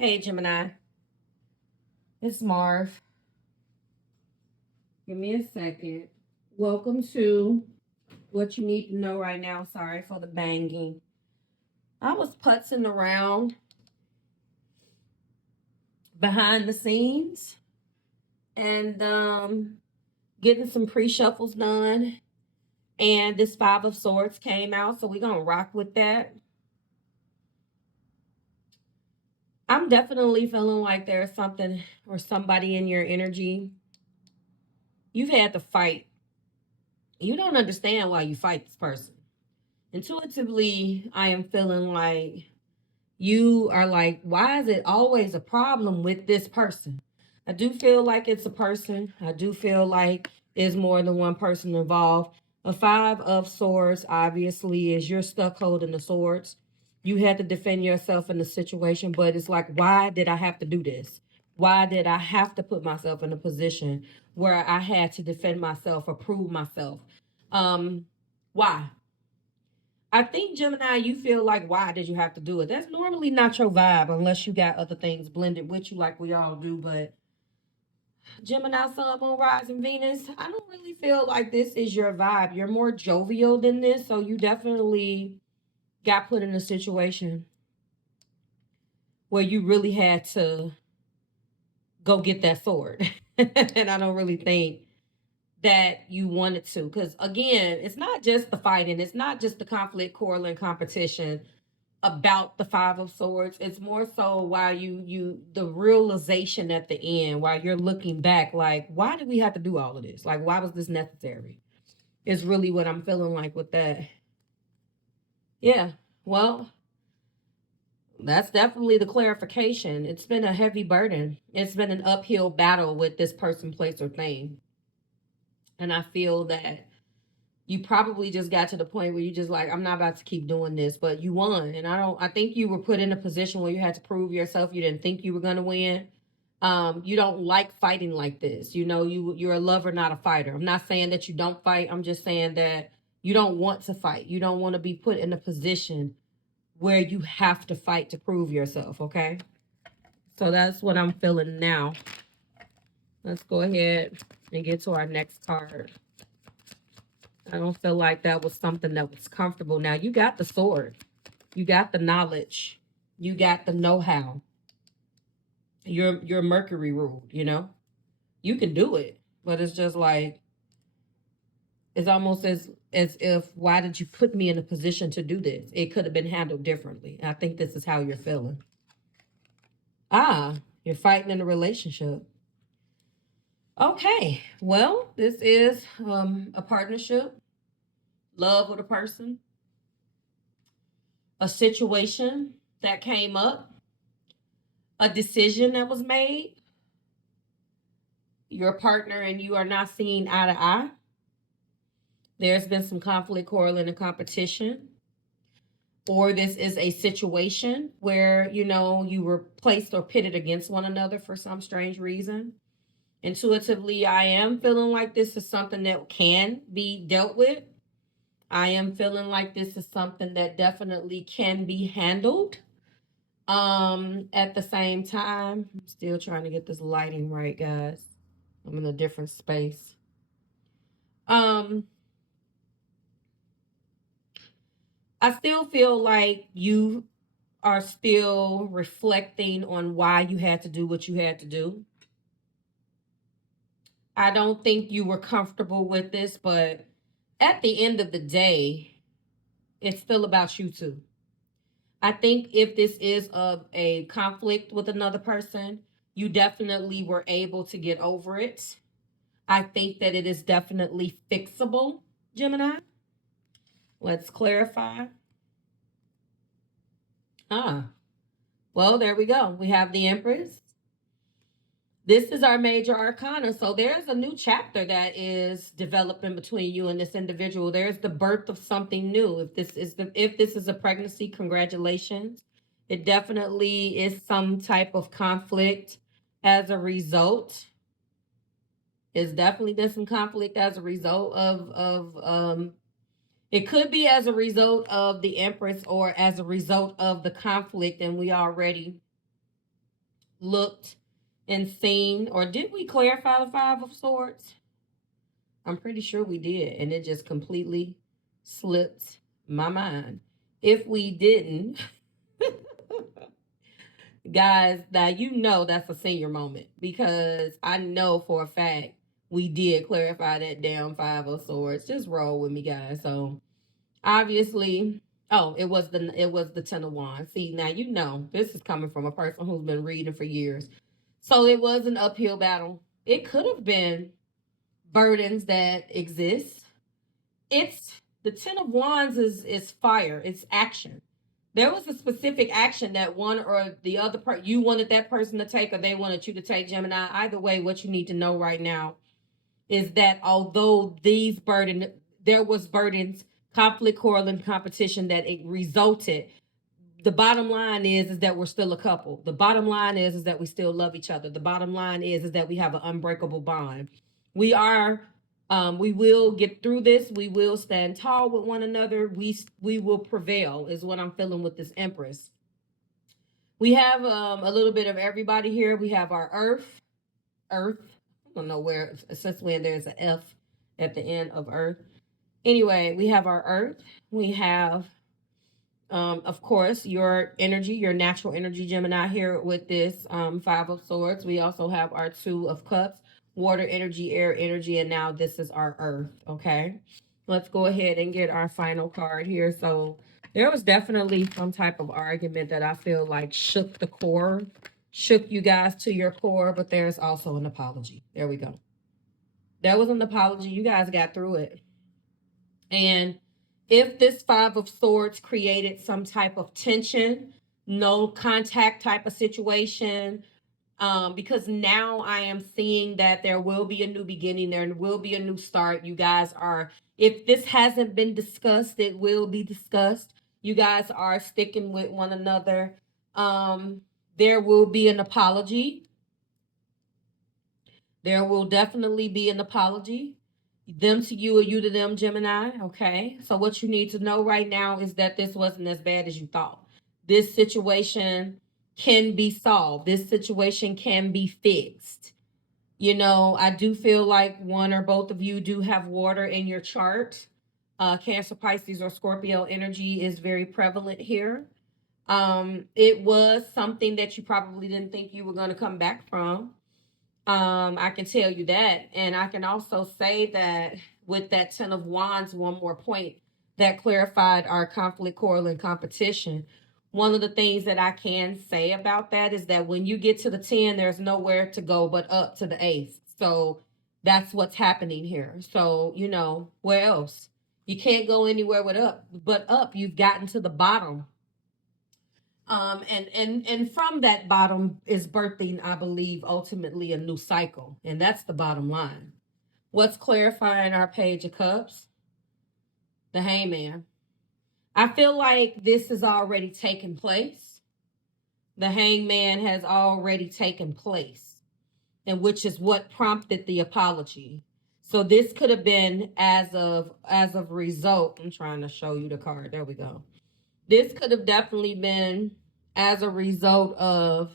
Hey Gemini, it's Marv. Give me a second. Welcome to what you need to know right now. Sorry for the banging. I was putzing around behind the scenes and getting some pre-shuffles done. And this Five of Swords came out, so we're gonna rock with that. I'm definitely feeling like there's something or somebody in your energy. You've had to fight. You don't understand why you fight this person. Intuitively, I am feeling like you are like, why is it always a problem with this person? I do feel like it's a person. I do feel like there's more than one person involved. A Five of Swords, obviously, is you're stuck holding the swords. You had to defend yourself in the situation, but it's like, why did I have to do this? Why did I have to put myself in a position where I had to defend myself or prove myself? Why? I think Gemini, you feel like, why did you have to do it? That's normally not your vibe unless you got other things blended with you, like we all do. But Gemini, Sun, Moon, Rising, Venus, I don't really feel like this is your vibe. You're more jovial than this, so you definitely got put in a situation where you really had to go get that sword. And I don't really think that you wanted to, because again, it's not just the fighting, it's not just the conflict, quarrel, and competition about the Five of Swords. It's more so why the realization at the end, while you're looking back, like, why did we have to do all of this? Like, why was this necessary? Is really what I'm feeling like with that. Yeah, well, that's definitely the clarification. It's been a heavy burden. It's been an uphill battle with this person, place, or thing. And I feel that you probably just got to the point where you just like, I'm not about to keep doing this, but you won. And I think you were put in a position where you had to prove yourself. You didn't think you were going to win. You don't like fighting like this. You know, you're a lover, not a fighter. I'm not saying that you don't fight. I'm just saying that you don't want to fight. You don't want to be put in a position where you have to fight to prove yourself. Okay. So that's what I'm feeling now. Let's go ahead and get to our next card. I don't feel like that was something that was comfortable. Now, you got the sword. You got the knowledge. You got the know-how. You're Mercury ruled, you know? You can do it. But it's just like, it's almost as if, why did you put me in a position to do this? It could have been handled differently. I think this is how you're feeling. You're fighting in a relationship. Okay, well, this is a partnership, love with a person, a situation that came up, a decision that was made. Your partner and you are not seeing eye to eye. There's been some conflict, quarreling, and competition. Or this is a situation where, you were placed or pitted against one another for some strange reason. Intuitively, I am feeling like this is something that can be dealt with. I am feeling like this is something that definitely can be handled. At the same time, I'm still trying to get this lighting right, guys. I'm in a different space. I still feel like you are still reflecting on why you had to do what you had to do. I don't think you were comfortable with this, but at the end of the day, it's still about you too. I think if this is a conflict with another person, you definitely were able to get over it. I think that it is definitely fixable, Gemini. Let's clarify. Well, there we go. We have the Empress. This is our major arcana. So there's a new chapter that is developing between you and this individual. There's the birth of something new. If this is a pregnancy, congratulations. It definitely is some type of conflict as a result. It's definitely been some conflict as a result of it could be as a result of the Empress or as a result of the conflict, and we already looked and seen, or did we clarify the Five of Swords? I'm pretty sure we did, and it just completely slipped my mind. If we didn't, guys, now you know that's a senior moment, because I know for a fact we did clarify that damn Five of Swords. Just roll with me, guys. So obviously, oh, it was the Ten of Wands. See, now you know this is coming from a person who's been reading for years. So it was an uphill battle. It could have been burdens that exist. It's the Ten of Wands is fire. It's action. There was a specific action that one or the other you wanted that person to take, or they wanted you to take, Gemini. Either way, what you need to know right now is that although there was burdens, conflict, quarrel, and competition that it resulted, the bottom line is that we're still a couple. The bottom line is that we still love each other. The bottom line is that we have an unbreakable bond. We are we will get through this. We will stand tall with one another. We will prevail is what I'm feeling with this Empress. We have a little bit of everybody here. We have our Earth. I don't know where, since when there's an F at the end of Earth. Anyway, we have our Earth. We have, of course, your energy, your natural energy, Gemini, here with this Five of Swords. We also have our Two of Cups, water energy, air energy, and now this is our Earth, okay? Let's go ahead and get our final card here. So there was definitely some type of argument that I feel like shook you guys to your core, but there's also an apology. There we go. There was an apology. You guys got through it. And if this Five of Swords created some type of tension, no contact type of situation, because now I am seeing that there will be a new beginning, there will be a new start. You guys are, if this hasn't been discussed, it will be discussed. You guys are sticking with one another. There will be an apology. There will definitely be an apology. Them to you or you to them, Gemini. Okay. So what you need to know right now is that this wasn't as bad as you thought. This situation can be solved. This situation can be fixed. You know, I do feel like one or both of you do have water in your chart. Cancer, Pisces, or Scorpio energy is very prevalent here. It was something that you probably didn't think you were going to come back from. I can tell you that. And I can also say that with that Ten of Wands, one more point that clarified our conflict, quarrel, and competition. One of the things that I can say about that is that when you get to the 10, there's nowhere to go but up to the ace. So that's what's happening here. So, you know, where else? You can't go anywhere but up. You've gotten to the bottom. And from that bottom is birthing, I believe, ultimately a new cycle. And that's the bottom line. What's clarifying our Page of Cups? The Hangman. I feel like this has already taken place. The Hangman has already taken place, and which is what prompted the apology. So this could have been as of result. I'm trying to show you the card. There we go. This could have definitely been as a result of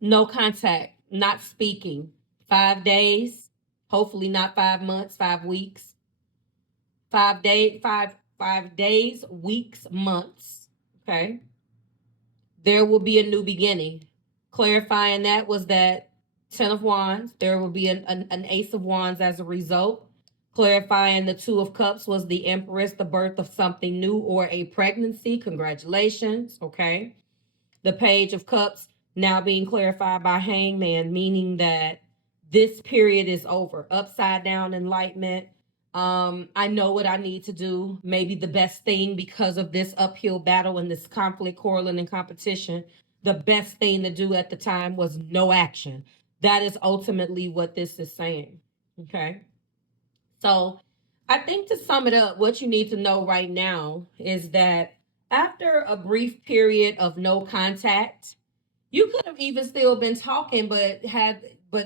no contact, not speaking. 5 days, hopefully not 5 months, 5 weeks. 5 days, weeks, months. Okay. There will be a new beginning. Clarifying that was that Ten of Wands. There will be an Ace of Wands as a result. Clarifying the Two of Cups was the Empress, the birth of something new or a pregnancy. Congratulations. Okay. The Page of Cups now being clarified by Hangman, meaning that this period is over. Upside down enlightenment. I know what I need to do. Maybe the best thing, because of this uphill battle and this conflict, quarreling, and competition, the best thing to do at the time was no action. That is ultimately what this is saying. Okay. So I think to sum it up, what you need to know right now is that after a brief period of no contact, you could have even still been talking, but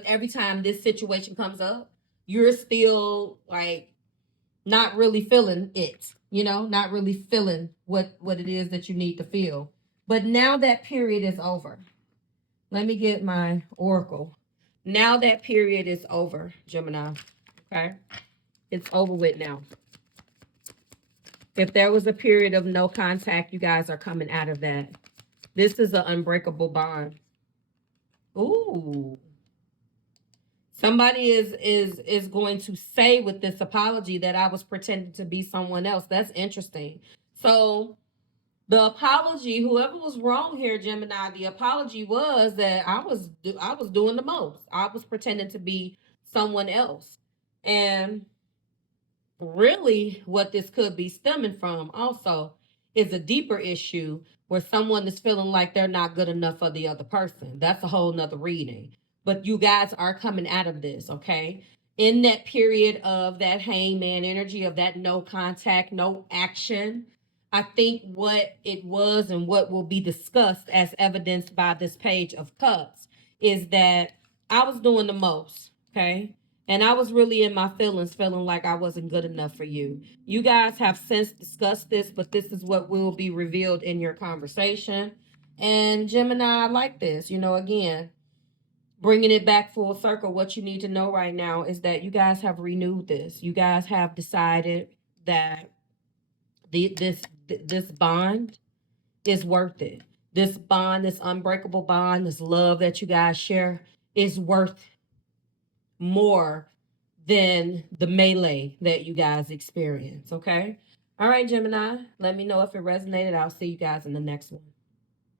every time this situation comes up, you're still like not really feeling it. you know, not really feeling what it is that you need to feel. But now that period is over. Let me get my oracle. Now that period is over, Gemini. Okay? It's over with now. If there was a period of no contact, you guys are coming out of that. This is an unbreakable bond. Ooh. Somebody is going to say with this apology that I was pretending to be someone else. That's interesting. So the apology, whoever was wrong here, Gemini, the apology was that I was doing the most. I was pretending to be someone else. And really what this could be stemming from also is a deeper issue where someone is feeling like they're not good enough for the other person. That's a whole nother reading. But you guys are coming out of this, okay? In that period of that hangman energy, of that no contact, no action, I think what it was and what will be discussed as evidenced by this page of cups is that I was doing the most, okay? And I was really in my feelings, feeling like I wasn't good enough for you. You guys have since discussed this, but this is what will be revealed in your conversation. And Gemini, I like this. You know, again, bringing it back full circle, what you need to know right now is that you guys have renewed this. You guys have decided that this bond is worth it. This bond, this unbreakable bond, this love that you guys share is worth more than the melee that you guys experience, okay? All right, Gemini, let me know if it resonated. I'll see you guys in the next one.